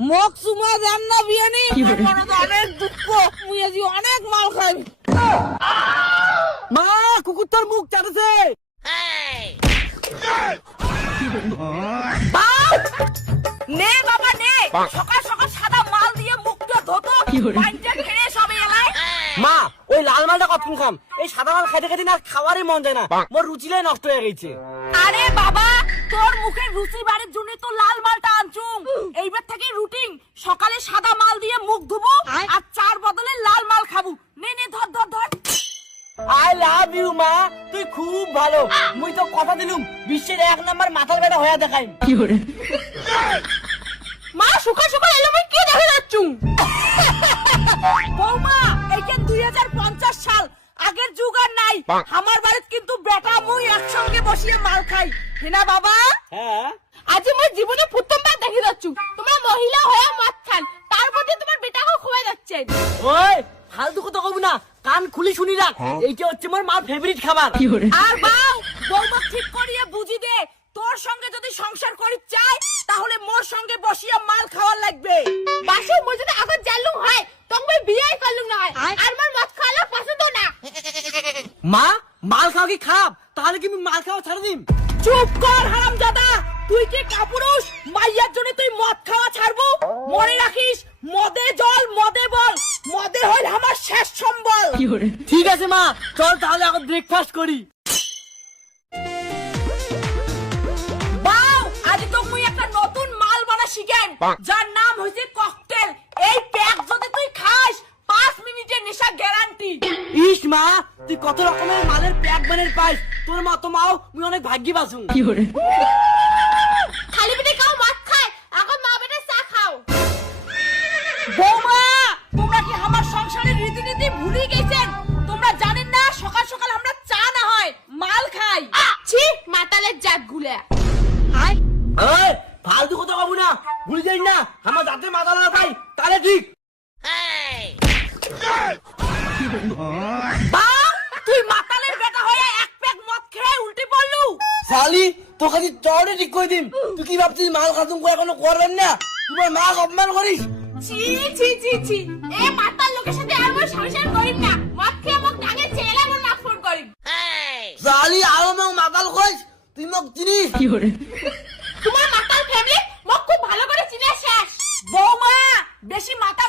মোক চুমা দেন না বিয়ানি আমার তো অনেক দুঃখ মুই আজি অনেক মাল খাই। মা কুকুরটার মুখ চাটেছে। নে বাবা নে, সকাল সকাল সাদা মাল দিয়ে মুখটা ধোতো পাঞ্জা খেয়ে সবে এলাই। মা ওই লাল মালটা কতক্ষণ খাম, এই সাদা মাল খাইতে খাইতে না খাওয়ারই মন যায় না, মোর রুচিলাই নষ্ট হয়ে গেছে। আরে বাবা তোর মুখের রুচি বাড়ির জন্য তো লাল মালটা আনছুম। এইবার থেকে রুটিন সকালে সাদা মাল দিয়ে মুখ ধুবো আর চার বদলে লাল মাল খাবো। নে নে ধর ধর ধর। আই লাভ ইউ মা, তুই খুব ভালো। মুই তো কথা দিলুম বিশ্বের 1 নাম্বার মাথার বেটা হয়ে দেখাই। মা সকাল সকাল এলো মই কি দেখে যাচ্ছু? বৌমা এইখান 2050 সাল, আগের যুগ আর নাই। আমার বাড়িত কিন্তু বেটা মুই একসঙ্গে বসিয়ে মাল খাই। হেনা বাবা? হ্যাঁ আজ মই জীবনে প্রথমবার দেখে যাচ্ছু তোমরা মহিলা হয়ে মদ খান, তার মধ্যে তোমার বেটাকে খোয়া যাচ্ছেন। ওই ফালতু কথা কব না, কান খুলি শুনি রাখ। এইটা হচ্ছে মোর মার ফেভারিট খাবার। আর বাউ বৌমা ঠিক করিয়ে বুঝি দে, তোর সঙ্গে যদি সংসার করি চাই তাহলে মোর সঙ্গে বসিয়া মাল খাওয়ার লাগবে। বাসু মই যদি আগত জানলুম হয় তবে বিয়েই করলুম না হয়, আর মোর মদ খাওয়া পছন্দ না। মা মাল খাওয়া কি খারাপ? তাহলে কি আমি মাল খাওয়া ছাড়া দিম? চুপ কর হারামজাদা, তুই কি কাপুরুষ? মাইয়ার জন্য তুই মদ খাওয়া ছাড়বো? মনে রাখিস মদে জল মদে বল, মদে হইল আমার শেষ সম্বল। ঠিক আছে মা, চল তাহলে এখন ব্রেকফাস্ট করি। বাউ আজ তো মুই একটা নতুন মাল বানা শিখেন, যার নাম হইছে ককটেল। এই প্যাক যদি তুই খাস 5 মিনিটের নেশা গ্যারান্টি। ইস মা, তুই কত রকমের মালের প্যাক বানের পাইস। তোর মতো মাও মুই অনেক ভাগ্যি বাসু। খালি পেটে খাও মদ খায়, এখন মা বেটা চা খাও। বৌমা তোমরা কি আমার সংসারের রীতিনীতি ভুলে গেছেন? তোমরা জানেন না সকাল সকাল আমরা চা না হয় মাল খাই। ছি মাতালের জাত গুলা। এই ফালতু কথা কব না, ভুলে যাই না আমার দাঁতে মাথা না পাই তাহলে ঠিক। বাপ তুই মাতালের বেটা হয়ে এক প্যাক মদ খেয়ে উল্টে পড়লু। শালি তোর কাছে চড়ে ঠিক করে দিম। তুই কি ভাবছিস মাল খাতুম করে এখনো করবেন না? তোমার মা অপমান করিস। ছি ছি ছি ছি, এ মাতাল লোকের সাথে আর মই সংসার করিম না। মদ খেয়ে মোক ডাঙে ছেলে আমার মা ফোন করিম। শালি আরো মোক মাতাল কইস, তুই মোক চিনিস? তোমার মাতাল ফ্যামিলি মোক খুব ভালো করে চিনে শেষ। বৌমা বেশি মাথা